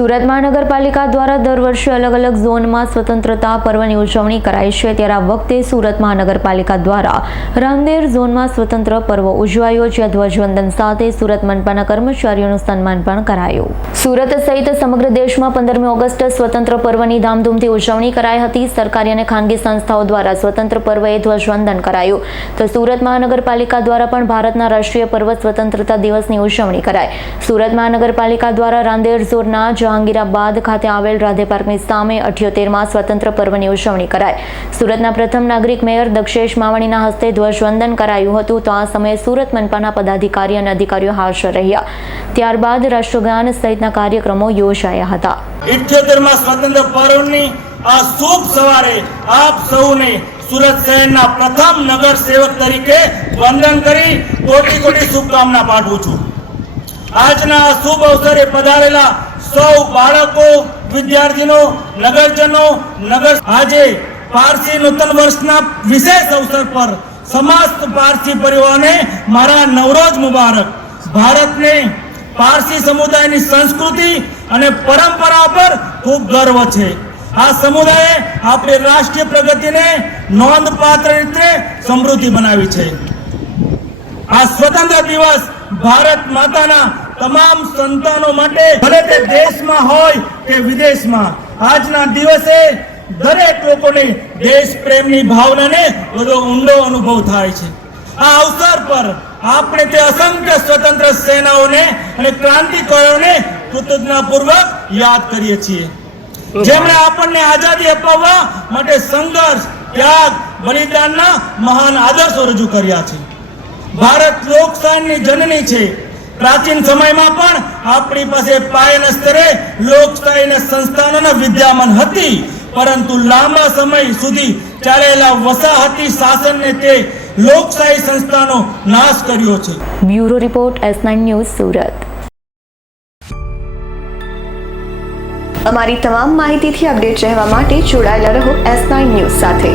સુરત મહાનગરપાલિકા દ્વારા દર વર્ષે અલગ અલગ ઝોનમાં સ્વતંત્રતા પર્વની ઉજવણી કરાય છે, ત્યારે આ વખતે સુરત મહાનગરપાલિકા દ્વારા રાંદેર ઝોનમાં સ્વતંત્ર પર્વ ઉજવાયો, જ્યાં ધ્વજવંદન સાથે સુરત મનપાના કર્મચારીઓનું સન્માન પણ કરાયું। સુરત સહિત સમગ્ર દેશમાં 15મી ઓગસ્ટ સ્વતંત્ર પર્વની ધામધૂમથી ઉજવણી કરાઈ હતી। સરકારી અને ખાનગી સંસ્થાઓ દ્વારા સ્વતંત્ર પર્વએ ધ્વજવંદન કરાયું, તો સુરત મહાનગરપાલિકા દ્વારા પણ ભારતના રાષ્ટ્રીય પર્વ સ્વતંત્રતા દિવસની ઉજવણી કરાઈ। સુરત મહાનગરપાલિકા દ્વારા રાંદેર ઝોનના જહાંગીરાબાદ ખાતે આવેલ રાધે પાર્કની સામે 78માં સ્વતંત્ર પર્વની ઉજવણી કરાઈ। સુરતના પ્રથમ નાગરિક મેયર દક્ષેશ માવાણીના હસ્તે ધ્વજવંદન કરાયું હતું, તો આ સમયે સુરત મનપાના પદાધિકારી અને અધિકારીઓ હાજર રહ્યા। ત્યારબાદ રાષ્ટ્રગાન સહિતના કાર્યક્રમો યોજાયા હતા। 78માં સ્વતંત્ર પર્વની આ શુભ સવારે આપ સૌને સુરત શહેરના પ્રથમ નગર સેવક તરીકે વંદન કરી કોટી કોટી શુભકામના પાઠવું છું। આજના આ શુભ અવસરે પધારેલા સૌ બાળકો, વિદ્યાર્થીઓ, નગરજનો, આજે પારસી નૂતન વર્ષના વિશેષ અવસર પર સમસ્ત પારસી પરિવારને મારા નવરોજ મુબારક। ભારતને પારસી સમુદાયની સંસ્કૃતિ અને પરંપરા પર ખૂબ ગર્વ છે। આ સમુદાયે આપણી રાષ્ટ્રીય પ્રગતિને નોંધપાત્ર રીતે સમૃદ્ધિ બનાવી છે। આ સ્વતંત્ર દિવસ ભારત માતાના તમામ સંતાનો માટે, ભલે તે દેશમાં હોય કે વિદેશમાં, આજના દિવસે દરેક લોકોને દેશ પ્રેમની ભાવનાને વધુ ઊંડો અનુભવ થાય છે। આ અવસર પર આપણે તે અસંખ્ય સ્વતંત્ર સેનાઓને અને ક્રાંતિકારીઓને કૃતજ્ઞતાપૂર્વક યાદ કરીએ છીએ, જેમણે આપણને આઝાદી અપાવવા માટે સંઘર્ષ, ત્યાગ, બલિદાનના મહાન આદર્શો રજૂ કર્યા છે। ભારત લોકશાહીની જનની છે। પ્રાચીન સમયમાં પણ આપણી પાસે પાયાના સ્તરે લોકશાહીના સંસ્થાનોના વિદ્યામાન હતી, પરંતુ લાંબા સમય સુધી ચાલેલા વસાહતી શાસનને તે લોકશાહી સંસ્થાનો નાશ કર્યો છે। Bureau report S9 news Surat. અમારી તમામ માહિતીથી અપડેટ રહેવા માટે જોડાયેલા રહો S9 ન્યૂઝ સાથે।